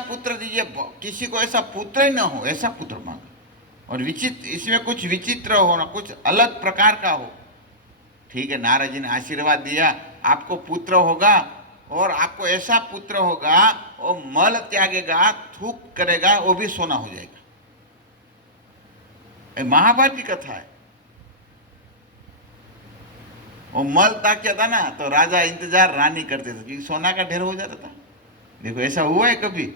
पुत्र दीजिए, किसी को ऐसा पुत्र ही ना हो, ऐसा पुत्र मांगे। और विचित्र, इसमें कुछ विचित्र हो ना, कुछ अलग प्रकार का हो। ठीक है, नारद जी ने आशीर्वाद दिया, आपको पुत्र होगा, और आपको ऐसा पुत्र होगा वो मल त्यागेगा, थूक करेगा, वो भी सोना हो जाएगा। महाभारत की कथा है। वो मल ताकता था ना तो राजा इंतजार रानी करते थे क्योंकि सोना का ढेर हो जाता था। देखो ऐसा हुआ है कभी,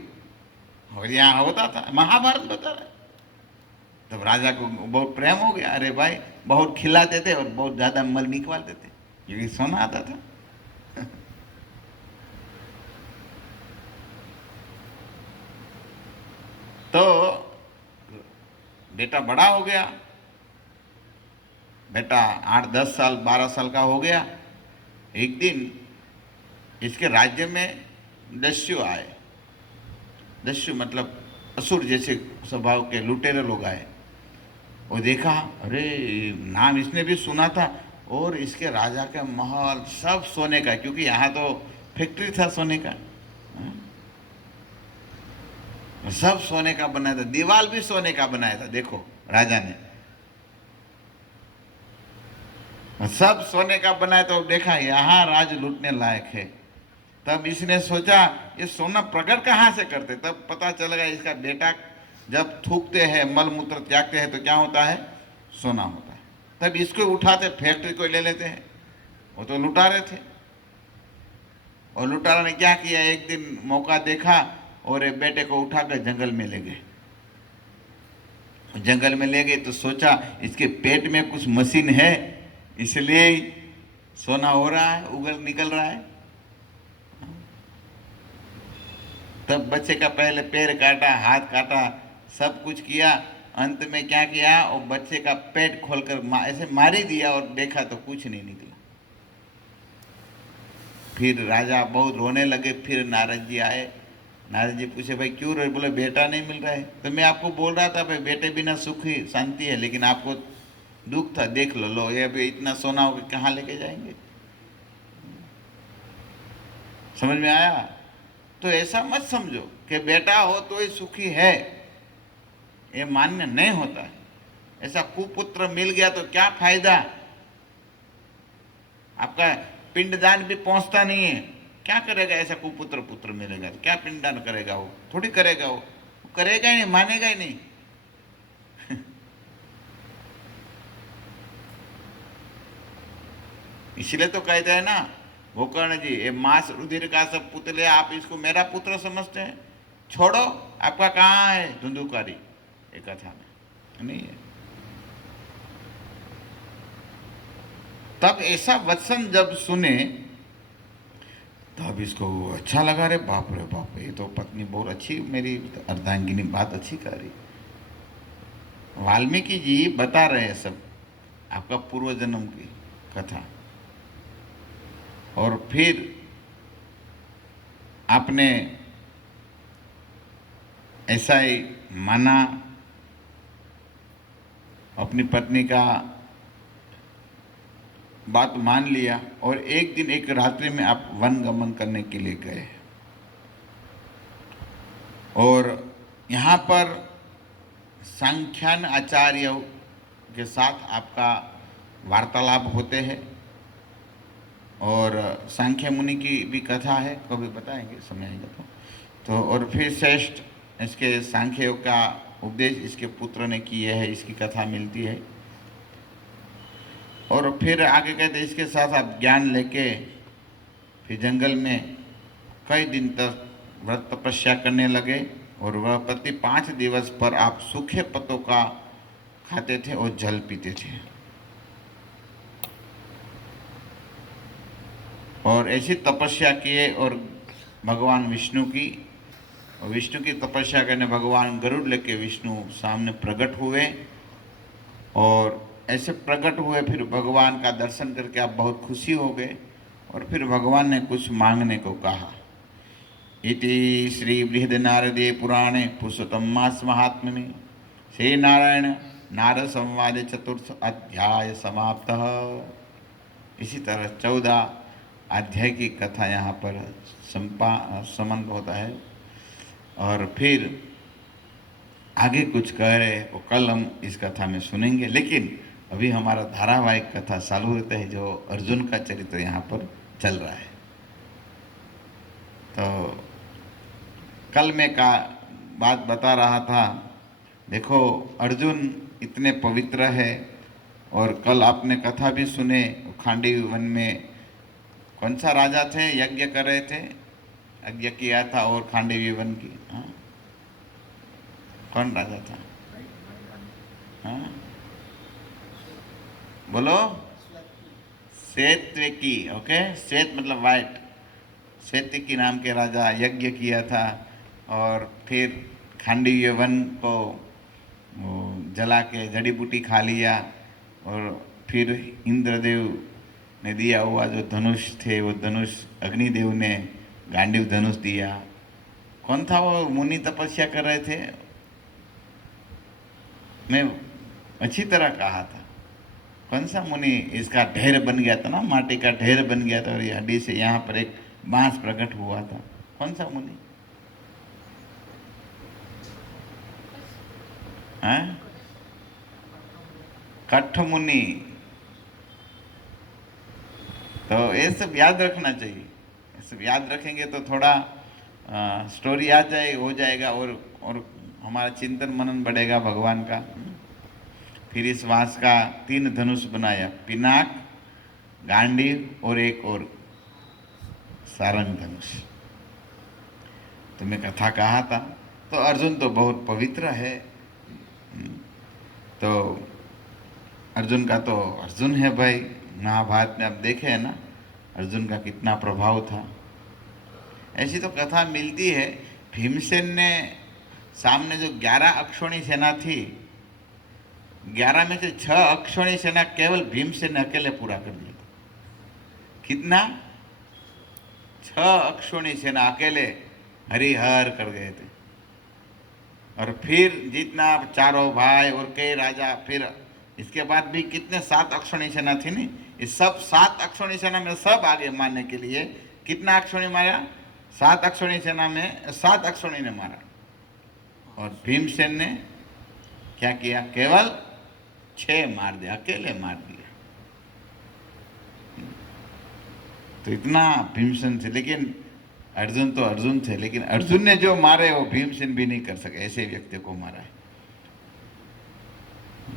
और यहाँ होता था, महाभारत बता रहा है। तब राजा को बहुत प्रेम हो गया, अरे भाई बहुत खिलाते थे और बहुत ज्यादा मल निकलते थे क्योंकि सोना आता था। तो बेटा बड़ा हो गया, बेटा 8-10 साल 12 साल का हो गया। एक दिन इसके राज्य में दस्यु आए। दस्यु मतलब असुर जैसे स्वभाव के लुटेरे लोग आए। वो देखा, अरे नाम इसने भी सुना था, और इसके राजा का महल सब सोने का, क्योंकि यहाँ तो फैक्ट्री था सोने का, सब सोने का बनाया था, दीवार भी सोने का बनाया था। देखो राजा ने सब सोने का बनाया, तो देखा यहाँ राज लूटने लायक है। तब इसने सोचा ये सोना प्रकट कहाँ से करते। तब पता चल गया इसका बेटा जब थूकते हैं, मल मूत्र त्यागते हैं तो क्या होता है, सोना होता है। तब इसको उठाते फैक्ट्री को ले लेते हैं। वो तो लुटारे थे, और लुटारा ने क्या किया, एक दिन मौका देखा और एक बेटे को उठाकर जंगल में ले गए। जंगल में ले गए तो सोचा इसके पेट में कुछ मशीन है, इसलिए सोना हो रहा है, उगल निकल रहा है। तब बच्चे का पहले पैर काटा, हाथ काटा, सब कुछ किया। अंत में क्या किया, और बच्चे का पेट खोलकर ऐसे मार ही दिया, और देखा तो कुछ नहीं निकला। फिर राजा बहुत रोने लगे। फिर नारद जी आए। नारद जी पूछे भाई क्यों रो? बोले बेटा नहीं मिल रहा है। तो मैं आपको बोल रहा था भाई बेटे बिना सुखी शांति है, लेकिन आपको दुख था, देख लो, लो ये अभी इतना सोना होकर कहाँ लेके जाएंगे। समझ में आया? तो ऐसा मत समझो कि बेटा हो तो ही सुखी है, ये मान्य नहीं होता है। ऐसा कुपुत्र मिल गया तो क्या फायदा, आपका पिंडदान भी पहुंचता नहीं है। क्या करेगा ऐसा कुपुत्र पुत्र मिलेगा तो क्या पिंडदान करेगा? वो थोड़ी करेगा, वो करेगा ही नहीं, मानेगा ही नहीं। इसलिए तो कहते हैं ना गोकर्ण जी, ये मांस रुधिर का सब पुतले, आप इसको मेरा पुत्र समझते हैं, छोड़ो, आपका कहाँ है धुंधुकारी, एक कथा में नहीं है। तब ऐसा वचन जब सुने तब इसको अच्छा लगा, रे बाप रे बाप, ये तो पत्नी बहुत अच्छी, मेरी अर्धांगिनी बात अच्छी कर रही। वाल्मीकि जी बता रहे हैं सब आपका पूर्व जन्म की कथा, और फिर आपने ऐसा ही माना, अपनी पत्नी का बात मान लिया, और एक दिन एक रात्रि में आप वन गमन करने के लिए गए। और यहाँ पर सांख्यान आचार्य के साथ आपका वार्तालाप होते हैं, और सांख्य मुनि की भी कथा है, कभी बताएंगे समय आएगा तो और फिर श्रेष्ठ इसके सांख्य योग का उपदेश इसके पुत्र ने किए है, इसकी कथा मिलती है। और फिर आगे कहते इसके साथ आप ज्ञान लेके फिर जंगल में कई दिन तक व्रत तपस्या करने लगे, और वह प्रति 5 दिवस पर आप सूखे पत्तों का खाते थे और जल पीते थे। और ऐसी तपस्या किए, और भगवान विष्णु की तपस्या करने भगवान गरुड़ लेके विष्णु सामने प्रकट हुए, और ऐसे प्रकट हुए, फिर भगवान का दर्शन करके आप बहुत खुशी हो गए, और फिर भगवान ने कुछ मांगने को कहा। इति श्री बृहद नारदे पुराणे पुरुषोत्तम मास महात्म्ये श्री नारायण नारद संवाद 4th अध्याय समाप्त। इसी तरह 14 अध्याय की कथा यहाँ पर संपन्न होता है। और फिर आगे कुछ कह रहे वो कल हम इस कथा में सुनेंगे। लेकिन अभी हमारा धारावाहिक कथा चालू रहता है, जो अर्जुन का चरित्र यहाँ पर चल रहा है। तो कल मैं का बात बता रहा था, देखो अर्जुन इतने पवित्र है, और कल आपने कथा भी सुने, खांडी वन में कौन सा राजा थे, यज्ञ कर रहे थे, यज्ञ किया था और खांडवी वन की, हाँ कौन राजा था, हाँ बोलो, श्वेतवेकी, ओके, श्वेत मतलब वाइट, श्वेतवेकी नाम के राजा यज्ञ किया था, और फिर खांडवी वन को जला के जड़ी बूटी खा लिया, और फिर इंद्रदेव ने दिया हुआ जो धनुष थे, वो धनुष अग्निदेव ने गांडीव धनुष दिया। कौन था वो मुनि तपस्या कर रहे थे, मैं अच्छी तरह कहा था, कौन सा मुनि इसका ढेर बन गया था ना, माटी का ढेर बन गया था, और ये हड्डी से यहाँ पर एक बांस प्रकट हुआ था, कौन सा मुनि, हाँ कठ मुनि। तो ये सब याद रखना चाहिए, ये सब याद रखेंगे तो थोड़ा स्टोरी आ जाए, हो जाएगा, और हमारा चिंतन मनन बढ़ेगा भगवान का। फिर इस वांस का 3 धनुष बनाया, पिनाक, गांडीव और एक और सारंग धनुष। तो मैं कथा कहा था, तो अर्जुन तो बहुत पवित्र है, तो अर्जुन का तो अर्जुन है भाई। महाभारत में आप देखे है ना, अर्जुन का कितना प्रभाव था। ऐसी तो कथा मिलती है, भीमसेन ने सामने जो 11 अक्षौणी सेना थी, 11 में से 6 अक्षौणी सेना केवल भीमसेन ने अकेले पूरा कर दिया। कितना? 6 अक्षौणी सेना अकेले हरिहर कर गए थे। और फिर जितना चारों भाई और कई राजा, फिर इसके बाद भी कितने 7 अक्षौणी सेना थी नहीं, इस सब 7 अक्षौणी सेना में सब आगे मारने के लिए कितना अक्षौणी मारा? 7 अक्षौणी सेना में 7 अक्षौणी ने मारा। और भीमसेन ने क्या किया? केवल 6 मार दिया, अकेले मार दिया। तो इतना भीमसेन थे, लेकिन अर्जुन तो अर्जुन थे, लेकिन अर्जुन ने जो मारे वो भीमसेन भी नहीं कर सके, ऐसे व्यक्ति को मारा है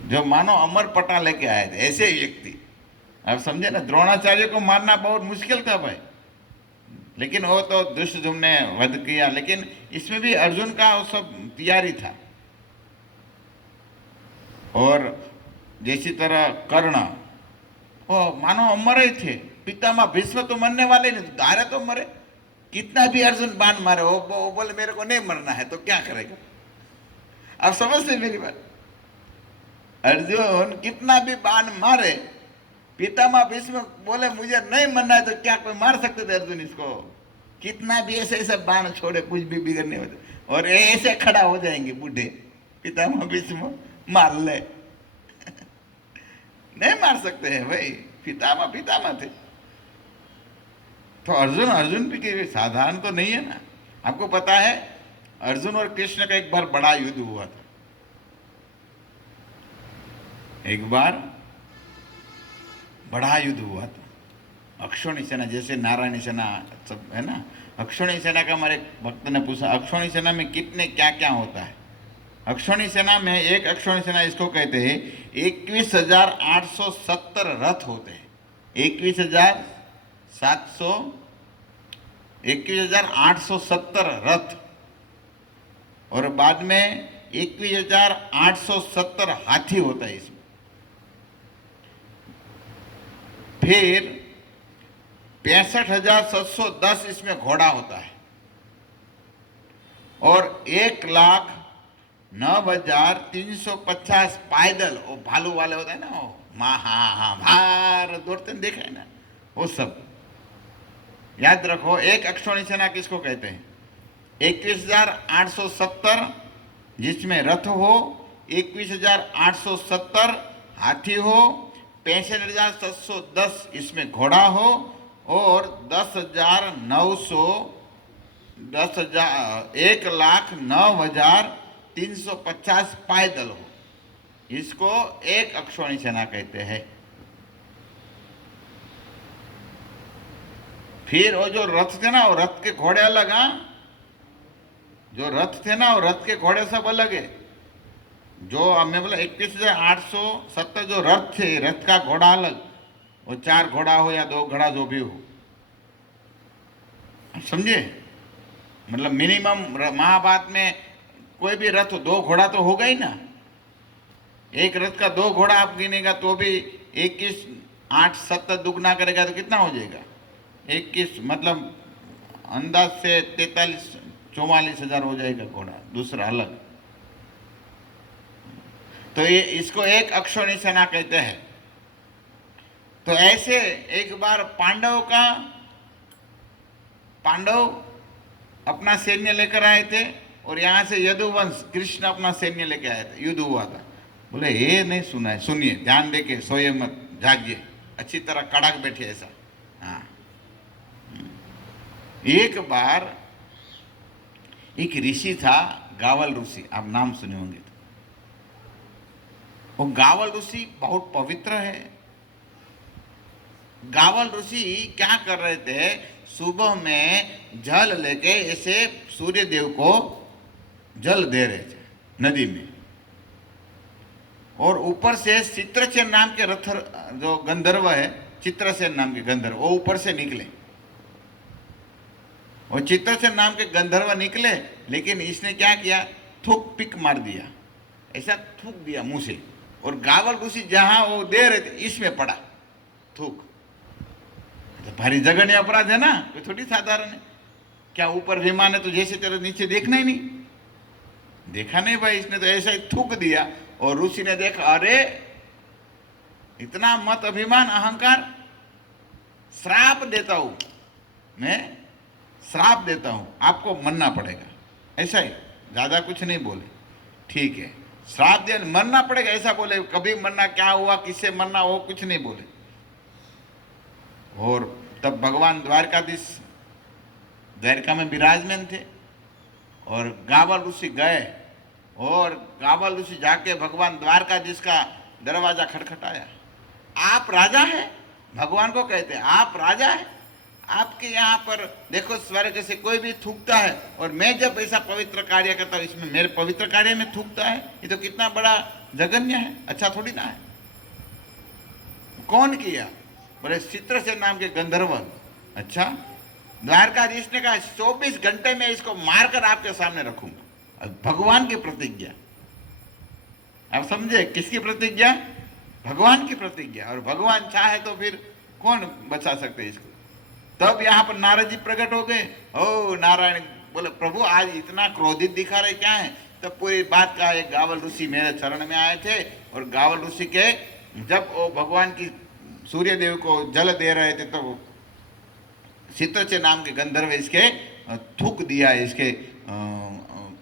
जो मानो अमर पटा लेके आए थे, ऐसे व्यक्ति। आप समझे ना, द्रोणाचार्य को मारना बहुत मुश्किल था भाई, लेकिन वो तो दुष्टद्युम्न ने वध किया, लेकिन इसमें भी अर्जुन का वो सब तैयारी था। और जैसी तरह कर्ण, वो मानो अमर ही थे, पितामह भीष्म तो मरने वाले नहीं, दारे तो मरे। कितना भी अर्जुन बाण मारे, वो बोले मेरे को नहीं मरना है, तो क्या करेगा? आप समझते मेरी बात? अर्जुन कितना भी बाण मारे, पितामह भीष्म बोले मुझे नहीं मरना है, तो क्या कोई मार सकते थे अर्जुन इसको? कितना भी ऐसे ऐसे बाण छोड़े, कुछ भी बिगड़ने होते, और ऐसे खड़ा हो जाएंगे बूढ़े, पितामह भीष्म मार ले नहीं मार सकते हैं भाई, पितामह पितामह थे। तो अर्जुन अर्जुन भी साधारण तो नहीं है ना। आपको पता है अर्जुन और कृष्ण का एक बार बड़ा युद्ध हुआ था। एक बार बड़ा युद्ध हुआ था। अक्षौणी सेना, जैसे नारायणी सेना सब है ना, अक्षौणी सेना का हमारे भक्त ने पूछा, अक्षौणी सेना में कितने क्या क्या होता है? अक्षौणी सेना में, एक अक्षौणी सेना इसको कहते हैं, 21,870 रथ होते हैं। 21,870 रथ, और बाद में 21,870 हाथी होता है इसमें। फिर 65,710 इसमें घोड़ा होता है, और 1,09,350 पैदल, वो भालू वाले होते हैं ना, वो भार दौड़ते हैं, देखा है ना, वो सब याद रखो। एक अक्षौणी सेना किसको कहते हैं? 21,870 जिसमें रथ हो, 21,870 हाथी हो, 65,710 इसमें घोड़ा हो, और 10,900 10,000 1,09,350 पैदल हो, इसको एक अक्षौणी सेना कहते हैं। फिर वो जो रथ थे ना, वो रथ के घोड़े अलग, हाँ, जो रथ थे ना वो रथ के घोड़े सब अलग है। जो हमें बोला 21,870 जो रथ थे, रथ का घोड़ा अलग, वो 4 घोड़ा हो या 2 घोड़ा जो भी हो, समझे? मतलब मिनिमम महाभारत में कोई भी रथ 2 घोड़ा तो होगा ही ना। एक रथ का 2 घोड़ा आप गिनेगा तो भी 21,870 दुगना करेगा तो कितना हो जाएगा? 21 मतलब अंदाज से 43-44 हजार हो जाएगा घोड़ा, दूसरा अलग। तो ये इसको एक अक्षौणी सेना कहते हैं। तो ऐसे एक बार पांडव अपना सैन्य लेकर आए थे और यहाँ से यदुवंश कृष्ण अपना सैन्य लेकर आए थे, युद्ध हुआ था। बोले ये नहीं सुना है, सुनिए ध्यान देके, सोए मत, जागिए, अच्छी तरह कड़क बैठिए ऐसा। हाँ, एक बार एक ऋषि था, गावल ऋषि, आप नाम सुने होंगे। वो गावल ऋषि बहुत पवित्र है। गावल ऋषि क्या कर रहे थे, सुबह में जल लेके ऐसे सूर्य देव को जल दे रहे थे नदी में, और ऊपर से चित्रसेन नाम के रथ, जो गंधर्व है, चित्रसेन नाम के गंधर्व, वो ऊपर से निकले। और चित्रसेन नाम के गंधर्व निकले, लेकिन इसने क्या किया, थूक पिक मार दिया, ऐसा थूक दिया मुंह से, और गावल ऋषि जहां वो दे रहे थे इसमें पड़ा थूक। तो भारी जघन्य अपराध है ना, कोई थोड़ी साधारण है। क्या ऊपर विमान है तो जैसे तेरे नीचे देखना ही नहीं, देखा नहीं भाई, इसने तो ऐसा ही थूक दिया। और ऋषि ने देखा, अरे इतना मत अभिमान अहंकार, श्राप देता हूं मैं, श्राप देता हूं, आपको मरना पड़ेगा। ऐसा ही, ज्यादा कुछ नहीं बोले, ठीक है श्राप दिया, मरना पड़ेगा ऐसा बोले। कभी मरना, क्या हुआ, किससे मरना, वो कुछ नहीं बोले। और तब भगवान द्वारकाधीश द्वारका में विराजमान थे, और गावल ऋषि गए, और गावल ऋषि जाके भगवान द्वारकाधीश का दरवाजा खटखटाया। आप राजा हैं, भगवान को कहते हैं आप राजा हैं, आपके यहाँ पर देखो स्वर्ग से कोई भी थूकता है, और मैं जब ऐसा पवित्र कार्य करता हूँ, इसमें मेरे पवित्र कार्य में थूकता है, ये तो कितना बड़ा जघन्य है, अच्छा थोड़ी ना है। कौन किया? बोले चित्रसेन नाम के गंधर्व। अच्छा, द्वारकाधीश ने कहा 24 घंटे में इसको मारकर आपके सामने रखूंगा। भगवान की प्रतिज्ञा, आप समझे, किसकी प्रतिज्ञा? भगवान की प्रतिज्ञा। और भगवान चाहे तो फिर कौन बचा सकते इसको। तब यहाँ पर नारद जी प्रकट हो गए। ओ नारायण, बोले प्रभु आज इतना क्रोधित दिखा रहे क्या है? तब पूरी बात का एक गावल ऋषि मेरे चरण में आए थे, और गावल ऋषि के जब वो भगवान की सूर्य देव को जल दे रहे थे, तो चित्रसेन नाम के गंधर्व इसके थूक दिया इसके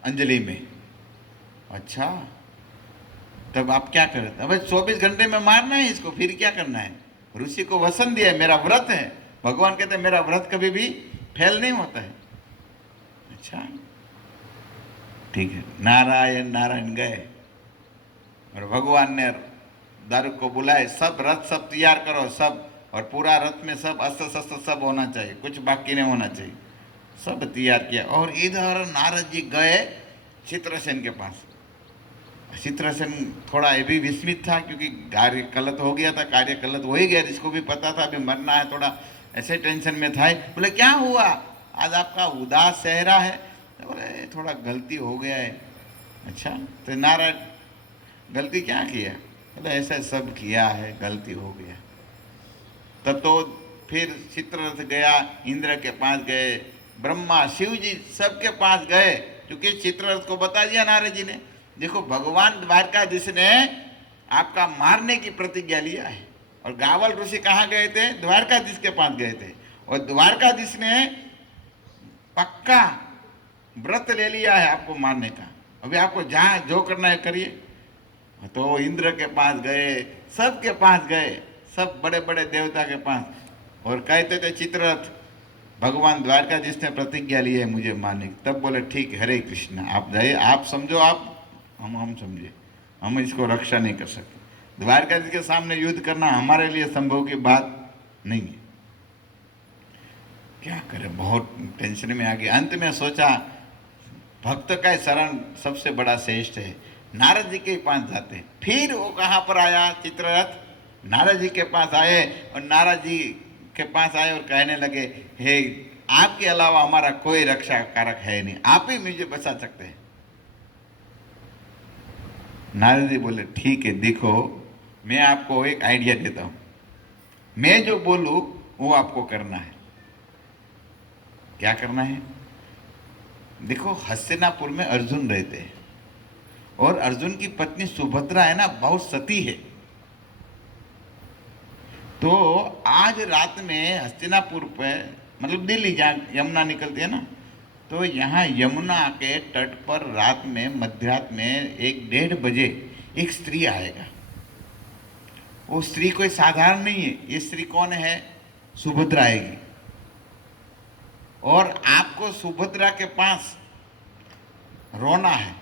अंजलि में। अच्छा, तब आप क्या करते? अब 24 घंटे में मारना है इसको, फिर क्या करना है? ऋषि को वसन दिया, मेरा व्रत है। भगवान कहते हैं मेरा व्रत कभी भी फेल नहीं होता है। अच्छा ठीक है, नारायण नारायण गए, और भगवान ने दारुक को बुलाए, सब रथ सब तैयार करो सब, और पूरा रथ में सब अस्त्र शस्त्र सब होना चाहिए, कुछ बाकी नहीं होना चाहिए। सब तैयार किया, और इधर नारद जी गए चित्रसेन के पास। चित्रसेन थोड़ा ये भी विस्मित था, क्योंकि कार्य गलत हो गया था, कार्य गलत हो ही गया, जिसको भी पता था अभी मरना है, थोड़ा ऐसे टेंशन में था। बोले क्या हुआ, आज आपका उदास चेहरा है? तो बोले थोड़ा गलती हो गया है। अच्छा, तो नारायण गलती क्या किया? बोले ऐसा सब किया है, गलती हो गया। तब तो फिर चित्ररथ गया, इंद्र के पास गए, ब्रह्मा शिव जी सबके पास गए, क्योंकि चित्ररथ को बता दिया नारद जी ने, देखो भगवान द्वारकाधीश ने आपका मारने की प्रतिज्ञा लिया है। और गावल ऋषि कहाँ गए थे? द्वारकाधीश के पास गए थे, और द्वारकाधीश ने पक्का व्रत ले लिया है आपको मारने का। अभी आपको जहाँ जो करना है करिए। तो इंद्र के पास गए, सबके पास गए, सब बड़े बड़े देवता के पास, और कहते थे चित्ररथ भगवान द्वारकाधीश ने प्रतिज्ञा ली है मुझे मारने की। तब बोले ठीक है, हरे कृष्ण, आप जाइए, आप समझो, आप हम समझे, हम इसको रक्षा नहीं कर सकते। द्वारकाधीश के सामने युद्ध करना हमारे लिए संभव की बात नहीं है। क्या करें, बहुत टेंशन में आ गया। अंत में सोचा भक्त का शरण सबसे बड़ा श्रेष्ठ है, नारद जी के पास जाते हैं। फिर वो कहाँ पर आया, चित्ररथ नारद जी के पास आए, और नारद जी के पास आए और कहने लगे, हे आपके अलावा हमारा कोई रक्षा कारक है नहीं, आप ही मुझे बचा सकते हैं। नारद जी बोले ठीक है, देखो मैं आपको एक आइडिया देता हूं, मैं जो बोलूं वो आपको करना है। क्या करना है? देखो हस्तिनापुर में अर्जुन रहते हैं, और अर्जुन की पत्नी सुभद्रा है ना, बहुत सती है। तो आज रात में हस्तिनापुर पे, मतलब दिल्ली जहाँ यमुना निकलती है ना, तो यहाँ यमुना के तट पर रात में मध्यरात में 1-1:30 बजे एक स्त्री आएगा। वो स्त्री कोई साधारण नहीं है। ये स्त्री कौन है? सुभद्रा आएगी, और आपको सुभद्रा के पास रोना है,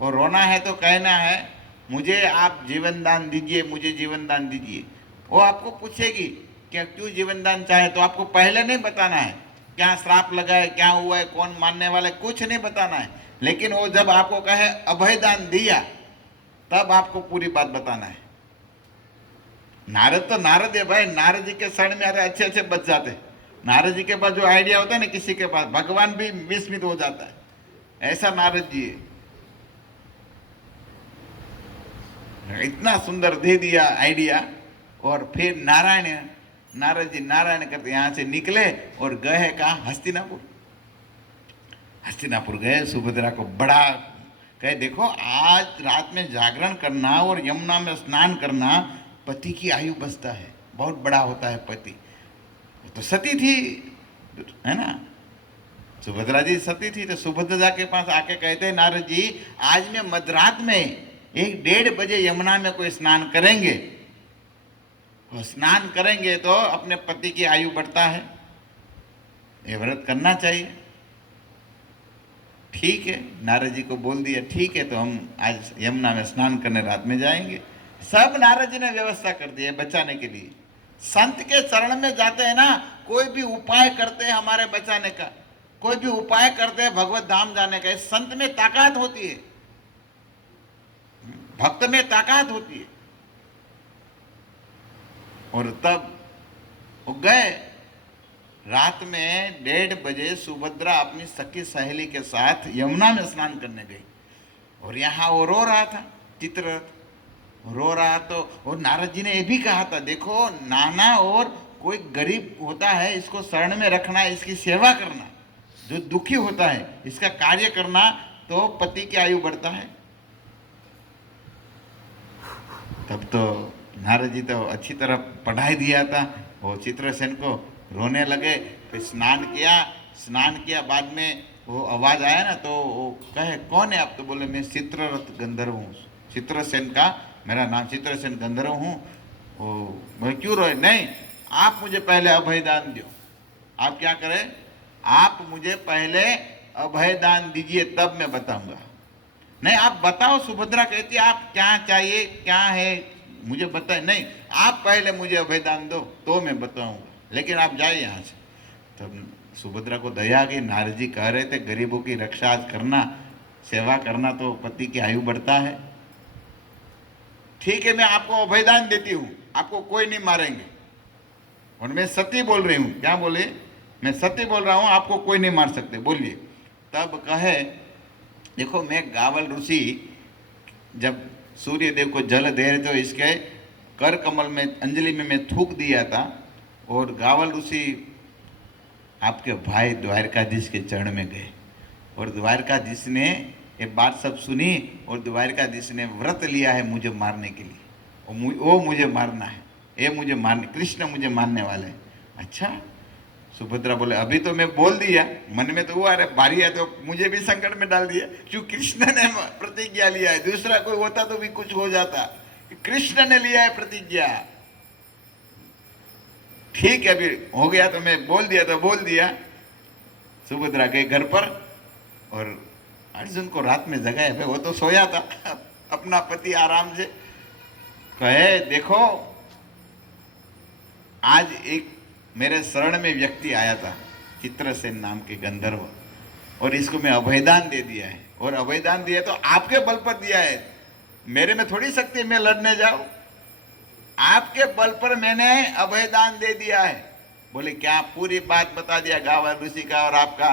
और रोना है तो कहना है मुझे आप जीवन दान दीजिए, मुझे जीवन दान दीजिए। वो आपको पूछेगी क्या क्यों जीवन दान चाहे, तो आपको पहले नहीं बताना है क्या श्राप लगा है, क्या हुआ है, कौन मानने वाला है, कुछ नहीं बताना है। लेकिन वो जब आपको कहे अभय दान दिया, तब आपको पूरी बात बताना है। नारद तो नारद है भाई, नारद जी के शरण में अरे अच्छे अच्छे बच जाते हैं। नारद जी के पास जो आइडिया होता है ना, किसी के पास भगवान भी विस्मित हो जाता है, ऐसा नारद जी है। इतना सुंदर दे दिया आइडिया। और फिर नारद जी नारायण करते यहाँ से निकले और गए कहाँ? हस्तिनापुर। हस्तिनापुर गए, सुभद्रा को बड़ा कहे देखो आज रात में जागरण करना और यमुना में स्नान करना, पति की आयु बचता है, बहुत बड़ा होता है पति। तो सती थी, है ना, सुभद्रा जी सती थी। तो सुभद्रा के पास आके कहते हैं नारद जी आज मैं मध्यरात में 1-1:30 बजे यमुना में कोई स्नान करेंगे, और स्नान करेंगे तो अपने पति की आयु बढ़ता है, ये व्रत करना चाहिए। ठीक है, नारद जी को बोल दिया ठीक है, तो हम आज यमुना में स्नान करने रात में जाएंगे। सब नारद जी ने व्यवस्था कर दी है बचाने के लिए। संत के चरण में जाते हैं ना, कोई भी उपाय करते हैं हमारे बचाने का, कोई भी उपाय करते हैं भगवत धाम जाने का। संत में ताकत होती है, भक्त में ताकत होती है। और तब वो गए, रात में 1:30 बजे सुभद्रा अपनी सखी सहेली के साथ यमुना में स्नान करने गई, और यहाँ वो रो रहा था, चित्ररथ रो रहा। तो और नारद जी ने ये भी कहा था देखो नाना और कोई गरीब होता है इसको शरण में रखना, इसकी सेवा करना, जो दुखी होता है इसका कार्य करना, तो पति की आयु बढ़ता है। तब तो नारद जी तो अच्छी तरह पढ़ाई दिया था, वो चित्रसेन को रोने लगे। फिर स्नान किया, बाद में वो आवाज़ आया ना, तो वो कहे कौन है आप? तो बोले मैं चित्ररथ गंधर्व हूँ, चित्रसेन का मेरा नाम चित्रसेन गंधर्व हूँ। वो बोले क्यों रोए? नहीं, आप मुझे पहले अभय दान दो। आप क्या करें? आप मुझे पहले अभय दान दीजिए, तब मैं बताऊंगा। नहीं आप बताओ, सुभद्रा कहती है आप क्या चाहिए, क्या है मुझे बताए। नहीं आप पहले मुझे अभय दान दो तो मैं बताऊंगा, लेकिन आप जाइए यहाँ से। तब सुभद्रा को दया आ गई, नारद जी कह रहे थे गरीबों की रक्षा आज करना, सेवा करना, तो पति की आयु बढ़ता है। ठीक है मैं आपको अभय दान देती हूँ, आपको कोई नहीं मारेंगे। और मैं सत्य बोल रही हूँ। क्या बोले? मैं सत्य बोल रहा हूँ, आपको कोई नहीं मार सकते, बोलिए। तब कहे देखो मैं गावल ऋषि जब सूर्य देव को जल दे रहे तो इसके कर कमल में अंजलि में मैं थूक दिया था, और गावल ऋषि आपके भाई द्वारकाधीश के चरण में गए, और द्वारकाधीश ने ये बात सब सुनी, और द्वारकाधीश ने व्रत लिया है मुझे मारने के लिए, वो मुझे मारना है, ये मुझे मारने, कृष्ण मुझे मारने वाले। अच्छा, सुभद्रा बोले अभी तो मैं बोल दिया, मन में तो हुआ अरे भारी है, तो मुझे भी संकट में डाल दिया। क्यों? कृष्ण ने प्रतिज्ञा लिया है, दूसरा कोई होता तो भी कुछ हो जाता, कृष्ण ने लिया है प्रतिज्ञा। ठीक है अभी हो गया तो मैं बोल दिया तो बोल दिया। सुभद्रा गई घर पर और अर्जुन को रात में जगाया। भाई वो तो सोया था, अपना पति आराम से। कहे देखो आज एक मेरे शरण में व्यक्ति आया था, चित्रसेन नाम के गंधर्व, और इसको मैं अभयदान दे दिया है। और अभयदान दिया तो आपके बल पर दिया है, मेरे में थोड़ी शक्ति मैं लड़ने जाऊं, आपके बल पर मैंने अभयदान दे दिया है। बोले क्या? पूरी बात बता दिया गावा ऋषि का और आपका।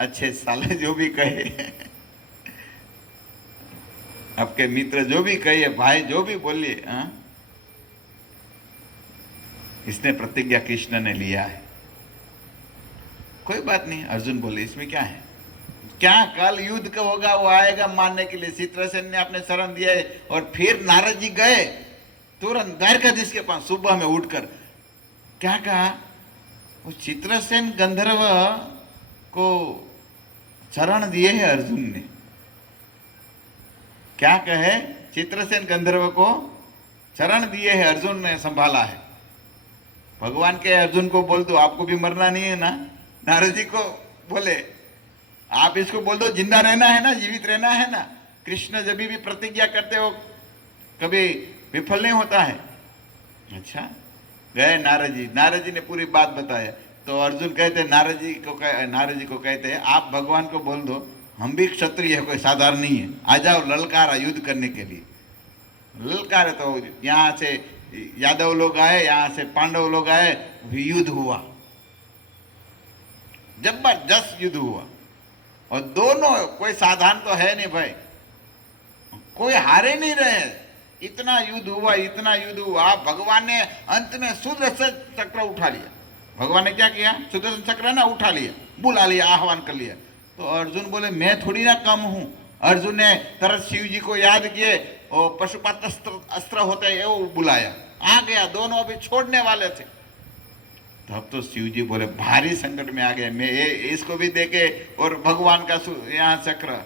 अच्छे साले जो भी कहे आपके मित्र जो भी कहे, भाई जो भी बोलिए, इसने प्रतिज्ञा कृष्ण ने लिया है। कोई बात नहीं, अर्जुन बोले इसमें क्या है, क्या कल युद्ध का होगा, वो आएगा मारने के लिए। चित्रसेन ने अपने शरण दिया है। और फिर नारद जी गए तुरंत द्वारकाधीश के पास सुबह में उठकर। क्या कहा? वो चित्रसेन गंधर्व को शरण दिए है अर्जुन ने। क्या कहे? चित्रसेन गंधर्व को शरण दिए है, अर्जुन ने संभाला है। भगवान के अर्जुन को बोल दो आपको भी मरना नहीं है ना। नारद जी को बोले आप इसको बोल दो जिंदा रहना है ना, जीवित रहना है ना। कृष्ण जब भी प्रतिज्ञा करते हो कभी विफल नहीं होता है। अच्छा, गए नारद जी ने पूरी बात बताया। तो अर्जुन कहते नारद जी को कहते हैं आप भगवान को बोल दो हम भी क्षत्रिय है, कोई साधारण नहीं है, आ जाओ ललकारा युद्ध करने के लिए। ललकारे तो यहाँ से यादव लोग आए, यहाँ से पांडव लोग आए, युद्ध हुआ, जबरदस्त युद्ध हुआ। और दोनों कोई साधारण तो है नहीं भाई, कोई हारे नहीं रहे। इतना युद्ध हुआ, इतना युद्ध हुआ। भगवान ने अंत में सुदर्शन चक्र उठा लिया। भगवान ने क्या किया? सुदर्शन चक्र ना उठा लिया, बुला लिया, आह्वान कर लिया। तो अर्जुन बोले मैं थोड़ी ना कम हूं। अर्जुन ने तरत शिव जी को याद किए और पशुपात अस्त्र होता है वो बुलाया, आ गया। दोनों अभी छोड़ने वाले थे। तब तो शिव जी बोले भारी संकट में आ गए, मैं इसको भी देखे और भगवान का यहाँ चक्र,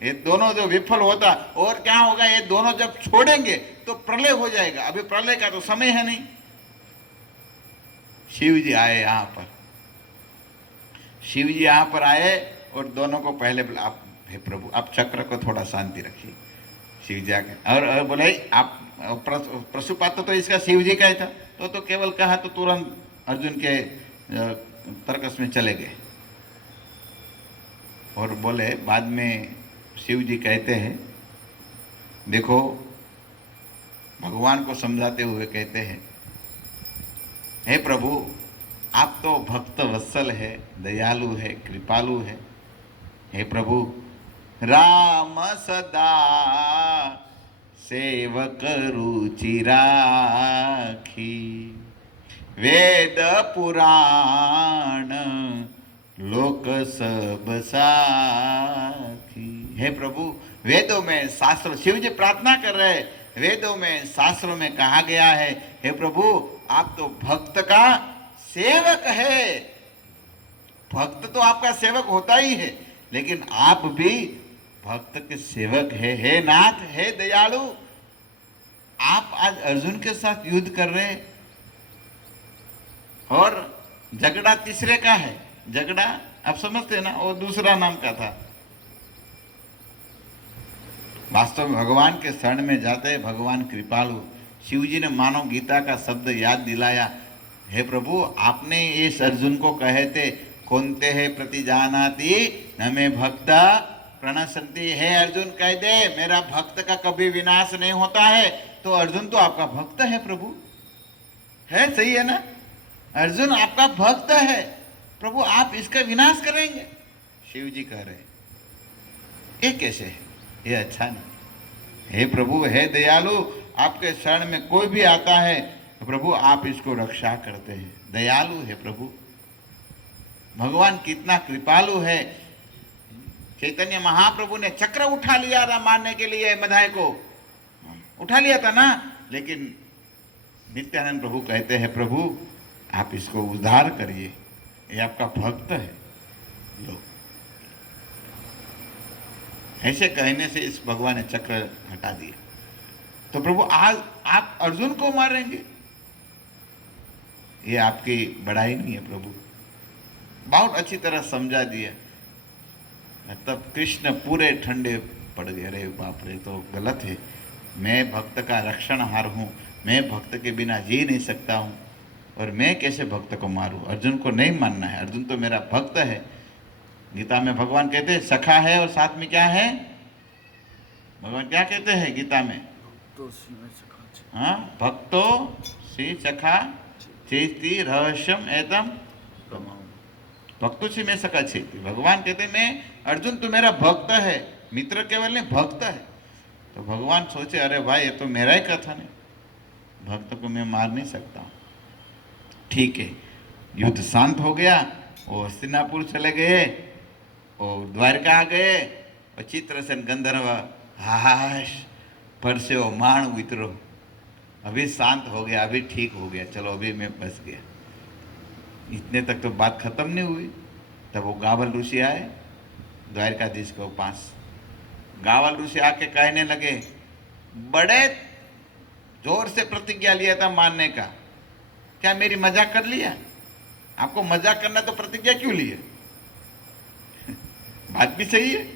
ये दोनों जो विफल होता और क्या होगा, ये दोनों जब छोड़ेंगे तो प्रलय हो जाएगा। अभी प्रलय का तो समय है नहीं। शिव जी आए यहाँ पर, शिव जी यहाँ पर आए और दोनों को पहले बोला आप हे प्रभु आप चक्र को थोड़ा शांति रखिए। शिव जी आके और बोले आप पशुपात तो इसका शिव जी का ही था। तो केवल कहा तो तुरंत अर्जुन के तर्कस में चले गए। और बोले बाद में शिव जी कहते हैं देखो भगवान को समझाते हुए कहते हैं हे प्रभु आप तो भक्त वत्सल है, दयालु है, कृपालु है। हे प्रभु राम सदा सेवक रुचि राखी, वेद पुराण लोक सब साखी। हे प्रभु वेदों में शास्त्र, शिव जी प्रार्थना कर रहे हैं, वेदों में शास्त्रों में कहा गया है हे प्रभु आप तो भक्त का सेवक है। भक्त तो आपका सेवक होता ही है, लेकिन आप भी भक्त के सेवक है। हे नाथ, हे दयालु, आप आज अर्जुन के साथ युद्ध कर रहे हैं और झगड़ा तीसरे का है। झगड़ा आप समझते हैं ना, वो दूसरा नाम का था। वास्तव में भगवान के शरण में जाते हैं भगवान कृपालु। शिव जी ने मानो गीता का शब्द याद दिलाया, हे प्रभु आपने इस अर्जुन को कहे थे कौनते है प्रतिजानाति न मे भक्त प्रणशंति। हे अर्जुन कह दे मेरा भक्त का कभी विनाश नहीं होता है। तो अर्जुन तो आपका भक्त है प्रभु, है सही है ना? अर्जुन आपका भक्त है प्रभु, आप इसका विनाश करेंगे? शिव जी कह रहे ये कैसे है, ये अच्छा नहीं। हे प्रभु, हे दयालु, आपके शरण में कोई भी आता है प्रभु आप इसको रक्षा करते हैं, दयालु है प्रभु। भगवान कितना कृपालु है। चैतन्य महाप्रभु ने चक्र उठा लिया था मारने के लिए, मधाय को उठा लिया था ना, लेकिन नित्यानंद प्रभु कहते हैं प्रभु आप इसको उद्धार करिए, ये आपका भक्त है। लो, ऐसे कहने से इस भगवान ने चक्र हटा दिया। तो प्रभु आज आप अर्जुन को मारेंगे? ये आपकी बड़ाई नहीं है प्रभु। बहुत अच्छी तरह समझा दिया। तब कृष्ण पूरे ठंडे पड़ गए, अरे बाप रे तो गलत है, मैं भक्त का रक्षणहार हूँ, मैं भक्त के बिना जी नहीं सकता हूँ, और मैं कैसे भक्त को मारूं? अर्जुन को नहीं मानना है, अर्जुन तो मेरा भक्त है। गीता में भगवान कहते हैं सखा है, और साथ में क्या है? भगवान क्या कहते हैं गीता में? हाँ, भक्तो सी सखा चेती रहस्यम एतम भक्तों से मैं सका चेती। भगवान कहते हैं मैं, अर्जुन तो मेरा भक्त है, मित्र केवल नहीं भक्त है। तो भगवान सोचे अरे भाई ये तो मेरा ही कथन है, भक्त को मैं मार नहीं सकता। ठीक है, युद्ध शांत हो गया, वो हस्तिनापुर चले गए, और द्वारका आ गए, और चित्रसेन गंधर्व हाश पर से वो माण उतरो, अभी शांत हो गया, अभी ठीक हो गया, चलो अभी मैं बस गया। इतने तक तो बात खत्म नहीं हुई। तब वो गावल ऋषि आए द्वारकाधीश के पास। गावल ऋषि आके कहने लगे, बड़े जोर से प्रतिज्ञा लिया था मानने का, क्या मेरी मजाक कर लिया? आपको मजाक करना तो प्रतिज्ञा क्यों लिए? बात भी सही है,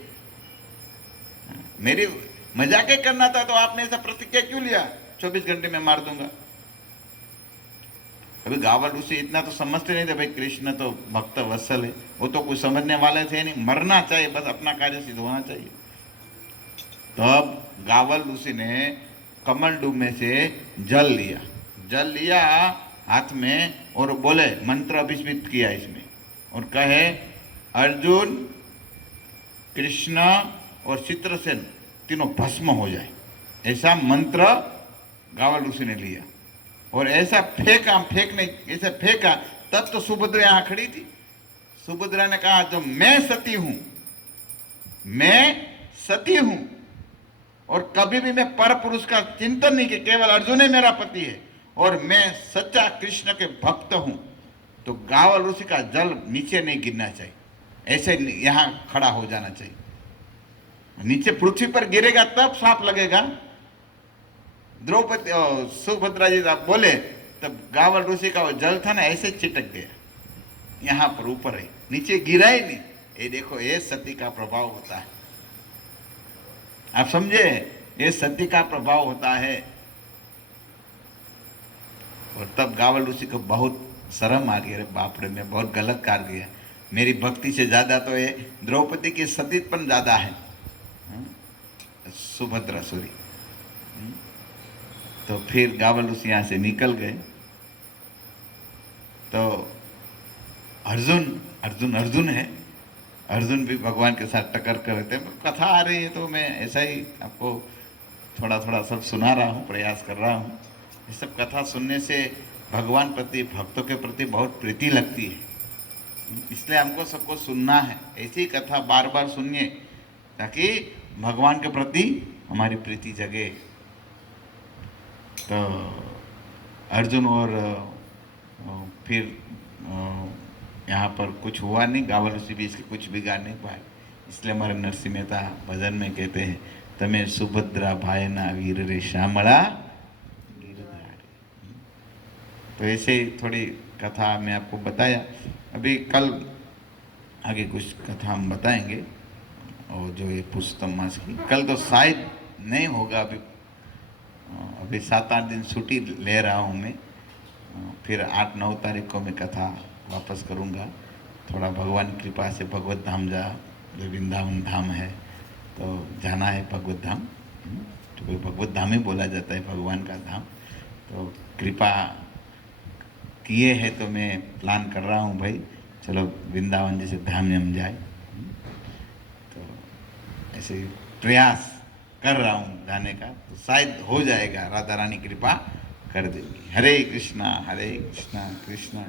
मेरी मजाक ही करना था तो आपने ऐसा प्रतिज्ञा क्यों लिया 24 घंटे में मार दूंगा? अभी गावल ऋषि इतना तो समझते नहीं थे, भाई कृष्ण तो भक्त वत्सल है, वो तो कुछ समझने वाले थे नहीं, मरना चाहिए बस, अपना कार्य सिद्ध होना चाहिए। तब गावल ऋषि ने कमल डूब में से जल लिया हाथ में, और बोले, मंत्र अभिस्मित किया इसमें, और कहे अर्जुन, कृष्ण और चित्रसेन तीनों भस्म हो जाए, ऐसा मंत्र गावल ऋषि ने लिया। और ऐसा ऐसा फेंका, तब तो सुभद्रा यहां खड़ी थी। सुभद्रा ने कहा, जो मैं सती हूं, और कभी भी मैं पर पुरुष का चिंतन नहीं कि केवल अर्जुन ही मेरा पति है, और मैं सच्चा कृष्ण के भक्त हूं, तो गावल ऋषि का जल नीचे नहीं गिरना चाहिए, ऐसे यहां खड़ा हो जाना चाहिए। नीचे पृथ्वी पर गिरेगा तब सांप लगेगा। द्रौपदी सुभद्रा जी आप बोले, तब गावल ऋषि का वो जल था ना, ऐसे चिटक गया, यहां पर ऊपर है, नीचे गिरा ही नहीं। ये देखो, ये सती का प्रभाव होता है, आप समझे? ये सती का प्रभाव होता है। और तब गावल ऋषि को बहुत शर्म आ गई, अरे बाप रे, मैं बहुत गलत कार्य किया, मेरी भक्ति से ज्यादा तो ये द्रौपदी की सतीपन ज्यादा है, सुभद्रा सूरी। तो फिर गावल ऋषि यहाँ से निकल गए। तो अर्जुन है, अर्जुन भी भगवान के साथ टक्कर कर रहे थे। कथा आ रही है तो मैं ऐसा ही आपको थोड़ा थोड़ा सब सुना रहा हूँ, प्रयास कर रहा हूँ। ये सब कथा सुनने से भगवान प्रति, भक्तों के प्रति बहुत प्रीति लगती है, इसलिए हमको सबको सुनना है। ऐसी कथा बार बार सुनिए ताकि भगवान के प्रति हमारी प्रीति जगे। तो अर्जुन और फिर यहाँ पर कुछ हुआ नहीं, गावल ऋषि भी इसके कुछ बिगाड़ नहीं पाए। इसलिए हमारे नरसिंह मेहता भजन में कहते हैं, तमें सुभद्रा भाईना वीर रे श्यामला गिरधारी। तो ऐसे ही थोड़ी कथा मैं आपको बताया। अभी कल आगे कुछ कथा हम बताएंगे, और जो ये पुरुषोत्तम मास की, कल तो शायद नहीं होगा, अभी 7-8 दिन छुट्टी ले रहा हूँ मैं। फिर 8-9 तारीख को मैं कथा वापस करूँगा। थोड़ा भगवान की कृपा से भगवत धाम जो वृंदावन धाम है, तो जाना है भगवत धाम। तो भगवत धाम ही बोला जाता है, भगवान का धाम। तो कृपा किए है तो मैं प्लान कर रहा हूँ भाई, चलो वृंदावन जैसे धाम में हम जाए। तो ऐसे प्रयास कर रहा हूँ जाने का, तो शायद हो जाएगा, राधा रानी कृपा कर देगी। हरे कृष्णा कृष्णा कृष्णा।